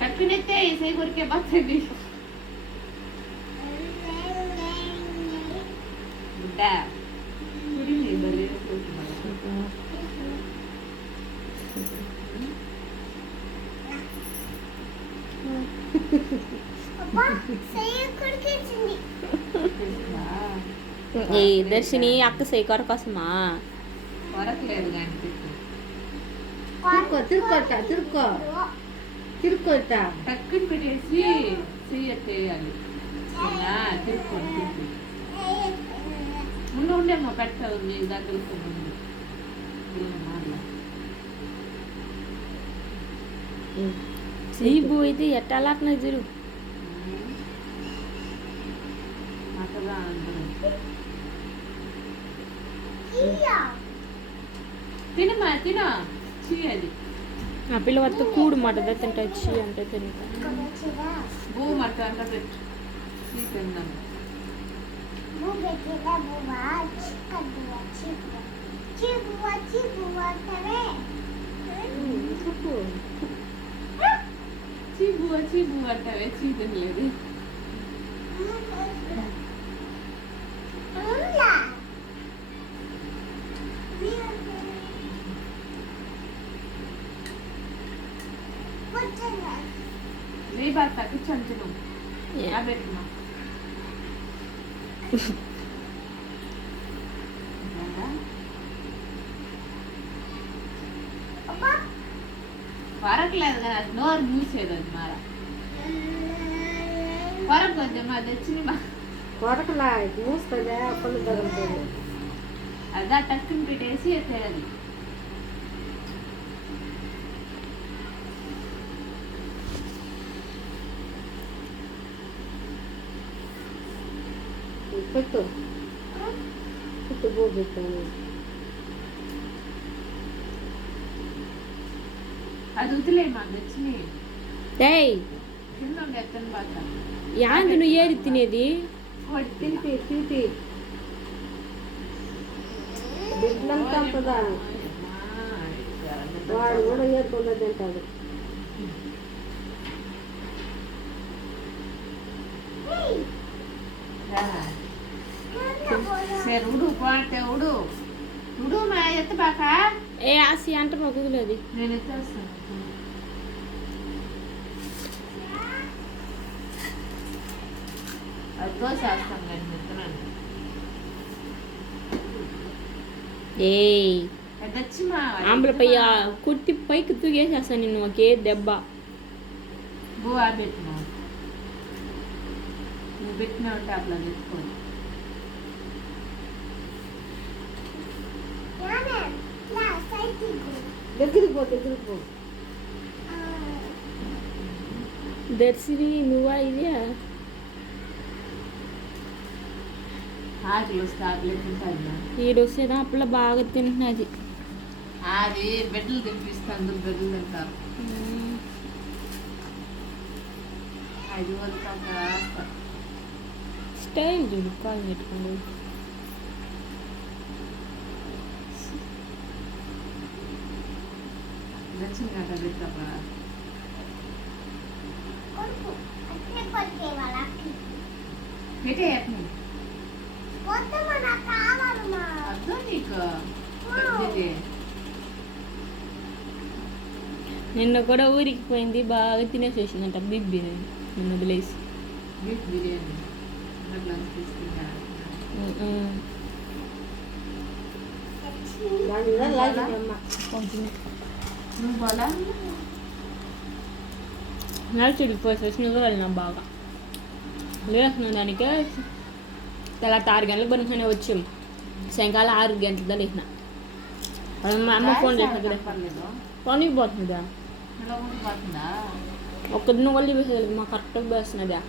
టక్కునెత్తే సై కొరికే బతుంది బిడ్డ కుడింది బలి ఏ దర్శిని అక్క సేకర కోసమా కొరకలేదు కానీ తిరుక్కోట టక్కుని పెట్టేసి చెయ్యాలి తిరుక్కోండి ఉండేమ్మా పెట్టవు దగ్గర చెయ్యి పోయితే ఎట్టాలట్నా జరు తినమా తిన చెయ్యాలి ఆ పిల్ల వద్ద కూడు మటద తింటచ్చి అంటే తింటా భూ మట్ట అంట పెట్టు తిందాం చీబు అంటావే చీ తినలేదు నీ బాత కూర్చొని తిను పెట్టినా వరకలేదు కదా అది నోరు మూసేది అది మార వరకు కొంచెం అది వచ్చింది మా కొరకలా మూస్తుందా పళ్ళు తగలుతుంది అదా టక్కుని పెట్టేసి ఎత్తేయాలి పెట్టు పెట్టు బో పెట్టాను అది వదిలే మాకు వచ్చినాయి ఏయ్ కింద ఎత్తని బాత యాంది నువ్వు ఏరి తినేది తింపి తింపి బిడ్డలంతా కదా వాడు కూడా ఏరుకుండా తింటాడు సరే ఉడు పోతే ఉడు ఉడు మా ఎత్తబాక ఏ ఆసి అంటే మొక్కులేదు నేను ఎత్తేస్తాను అది దోసేస్తాను కానీ ఎత్తనండి ఏయ్ అది వచ్చి మా ఆంబలపయ్య కుట్టి పైకి తూగేసేస్తాను నిన్ను ఒకే దెబ్బ బో పెట్టినా నువ్వు పెట్టినా ఉంటే అట్లా తెచ్చుకోండి దగ్గరికి పో దగ్గరికి పో దర్శిని నువ్వా ఇదే ఆకలి వస్తే ఆకలి తింటాను ఈడొస్తేదా అప్పుల బాగా తింటున్నది అది బిడ్డలు తినిపిస్తాను బిడ్డలు తింటారు అది వరకు స్టైల్ చూడు కాలు పెట్టుకోండి దక్షిణ పెట్టా పెట్టే అర్థం నీకు పెద్దది. నిన్న కూడా ఊరికి పోయింది బాగా తినేసి వచ్చిందంట బీఫ్ బిర్యానీ నిన్న వదిలేసి బీఫ్ బిర్యానీ అట్లా తీసుకున్నా దాని మీద లాగినమ్మ నువ్వు పోలా నడిచిడిపోయి వచ్చిన వెళ్ళినా బాగా లేస్తున్నా దానికే తెల్లారి 6 గంటలకు పనుకునే వచ్చాం సాయంకాలం 6 గంటలతో లేచిన మా అమ్మ ఫోన్ చేసిన కదా పనికి పోతుందా పోతుందా ఒక్కదిన వల్లి వేసేది మా కరెక్ట్గా వేస్తున్నదా